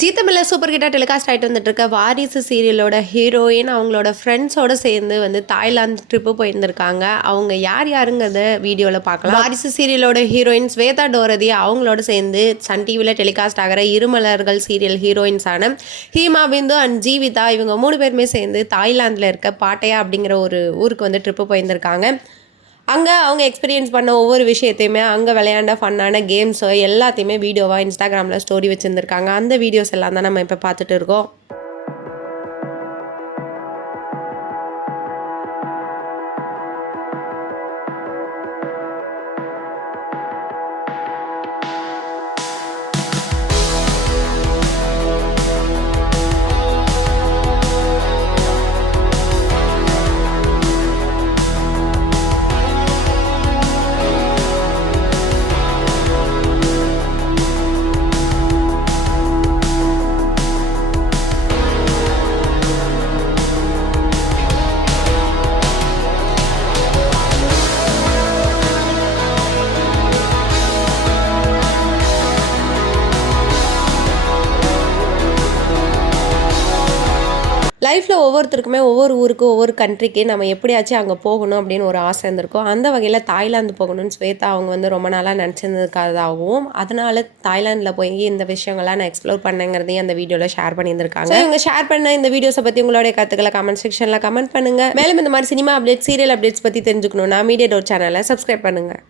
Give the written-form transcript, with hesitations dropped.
ஜீ தமிழில் super ஹிட்டாக telecast ஆகிட்டு வந்துட்டு இருக்க வாரிசு சீரியலோட ஹீரோயின் அவங்களோட ஃப்ரெண்ட்ஸோடு சேர்ந்து வந்து தாய்லாந்து ட்ரிப்பு போயிருந்திருக்காங்க. அவங்க யார் யாருங்கிறத வீடியோவில் பார்க்கலாம். வாரிசு சீரியலோட ஹீரோயின் ஸ்வேதா டோரதி அவங்களோட சேர்ந்து சன் டிவியில் டெலிகாஸ்ட் ஆகிற இருமலர்கள் சீரியல் ஹீரோயின்ஸான ஹீமா பிந்து அண்ட் ஜீவிதா இவங்க 3 பேருமே சேர்ந்து தாய்லாந்தில் இருக்க பாட்டையா அப்படிங்கிற ஒரு ஊருக்கு வந்து ட்ரிப்பு போயிருந்திருக்காங்க. அங்கே அவங்க எக்ஸ்பீரியன்ஸ் பண்ண ஒவ்வொரு விஷயத்தையுமே அங்கே விளையாண்ட ஃபன்னான கேம்ஸோ எல்லாத்தையுமே வீடியோவாக இன்ஸ்டாகிராமில் ஸ்டோரி வச்சுருந்துருக்காங்க. அந்த வீடியோஸ் எல்லாம் தான் நம்ம இப்போ பார்த்துட்டு இருக்கோம். லைஃப்பில் ஒவ்வொருத்தருக்குமே ஒவ்வொரு ஊருக்கு ஒவ்வொரு கண்ட்ரிக்கு நம்ம எப்படியாச்சும் அங்கே போகணும் அப்படின்னு ஒரு ஆசை இருந்திருக்கும். அந்த வகையில் தாய்லாந்து போகணும்னு ஸ்வேதா அவங்க வந்து ரொம்ப நாளாக நினச்சிருந்ததுக்காகவும் அதனால் தாய்லாந்தில் போய் இந்த விஷயங்கள்லாம் நான் எக்ஸ்ப்ளோர் பண்ணேங்கிறதையும் அந்த வீடியோவில் ஷேர் பண்ணியிருந்திருக்காங்க. இவங்க ஷேர் பண்ண இந்த வீடியோஸை பற்றி உங்களுடைய கருத்துக்களை கமெண்ட் செக்ஷனில் கமெண்ட் பண்ணுங்கள். மேலும் இந்த மாதிரி சினிமா அப்டேட்ஸ் சீரியல் அப்டேட்ஸ் பற்றி தெரிஞ்சுக்கணுன்னா மீடியா டோர் சேனலை சப்ஸ்கிரைப் பண்ணுங்கள்.